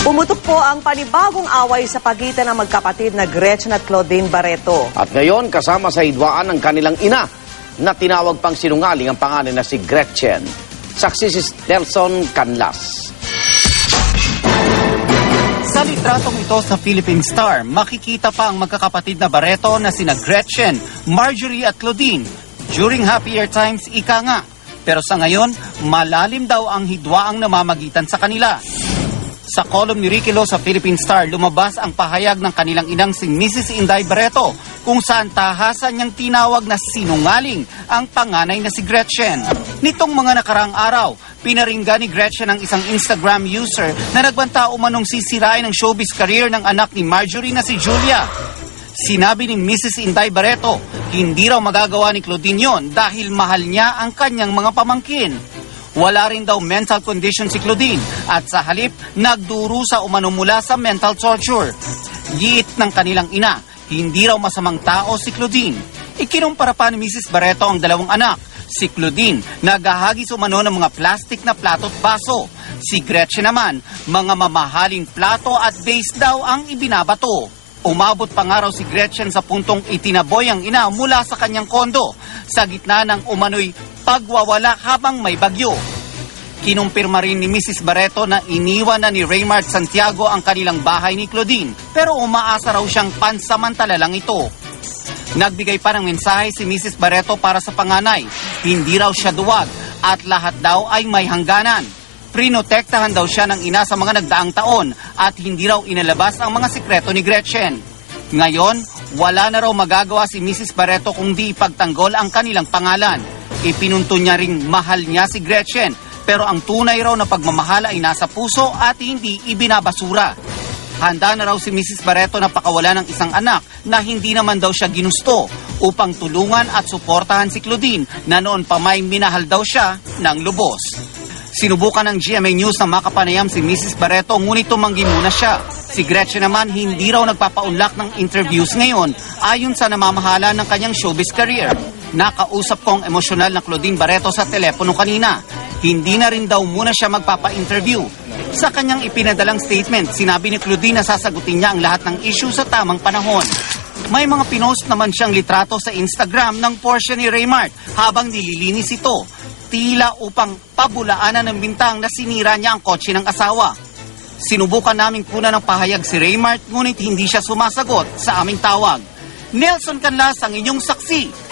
Pumutok po ang panibagong away sa pagitan ng magkapatid na Gretchen at Claudine Barreto. At ngayon, kasama sa hidwaan ng kanilang ina na tinawag pang sinungaling ang pangalan na si Gretchen. Saksi si Nelson Canlas. Sa litratong ito sa Philippine Star, makikita pa ang magkakapatid na Barreto na sina Gretchen, Marjorie at Claudine. During happier times, ika nga. Pero sa ngayon, malalim daw ang hidwaang namamagitan sa kanila. Sa column ni Ricky Lo sa Philippine Star, lumabas ang pahayag ng kanilang inang si Mrs. Inday Barreto kung saan tahasan niyang tinawag na sinungaling ang panganay na si Gretchen. Nitong mga nakarang araw, pinaringgan ni Gretchen ang isang Instagram user na nagbanta umanong sisirain ang showbiz career ng anak ni Marjorie na si Julia. Sinabi ni Mrs. Inday Barreto, hindi raw magagawa ni Claudine yon dahil mahal niya ang kanyang mga pamangkin. Wala rin daw mental condition si Claudine at sa halip nagdurusa umano mula sa mental torture. Giit ng kanilang ina, hindi raw masamang tao si Claudine. Ikinumpara pa ni Mrs. Barreto ang dalawang anak. Si Claudine, naghahagis umano ng mga plastic na plato at baso. Si Gretchen naman, mga mamahaling plato at vase daw ang ibinabato. Umabot pa nga raw si Gretchen sa puntong itinaboy ang ina mula sa kanyang kondo sa gitna ng umano'y pagwawala habang may bagyo. Kinumpirma rin ni Mrs. Barreto na iniwan na ni Raymart Santiago ang kanilang bahay ni Claudine pero umaasa raw siyang pansamantala lang ito. Nagbigay pa ng mensahe si Mrs. Barreto para sa panganay. Hindi raw siya duwag at lahat daw ay may hangganan. Prinotektahan daw siya ng ina sa mga nagdaang taon at hindi raw inalabas ang mga sikreto ni Gretchen. Ngayon, wala na raw magagawa si Mrs. Barreto kung di ipagtanggol ang kanilang pangalan. Ipinunto niya ring mahal niya si Gretchen pero ang tunay raw na pagmamahal ay nasa puso at hindi ibinabasura. Handa na raw si Mrs. Barreto na pakawala ng isang anak na hindi naman daw siya ginusto upang tulungan at suportahan si Claudine na noon pa may minahal daw siya ng lubos. Sinubukan ng GMA News na makapanayam si Mrs. Barreto ngunit tumanggi muna siya. Si Gretchen naman hindi raw nagpapaunlak ng interviews ngayon ayon sa namamahala ng kanyang showbiz career. Nakausap ko ang emosyonal na Claudine Barreto sa telepono kanina. Hindi na rin daw muna siya magpapa-interview. Sa kanyang ipinadalang statement, sinabi ni Claudine na sasagutin niya ang lahat ng issue sa tamang panahon. May mga pinost naman siyang litrato sa Instagram ng Porsche ni Raymart habang nililinis ito. Tila upang pabulaanan ng bintang na sinira niya ang kotse ng asawa. Sinubukan naming kunan ng pahayag si Raymart ngunit hindi siya sumasagot sa aming tawag. Nelson Canlas ang inyong saksi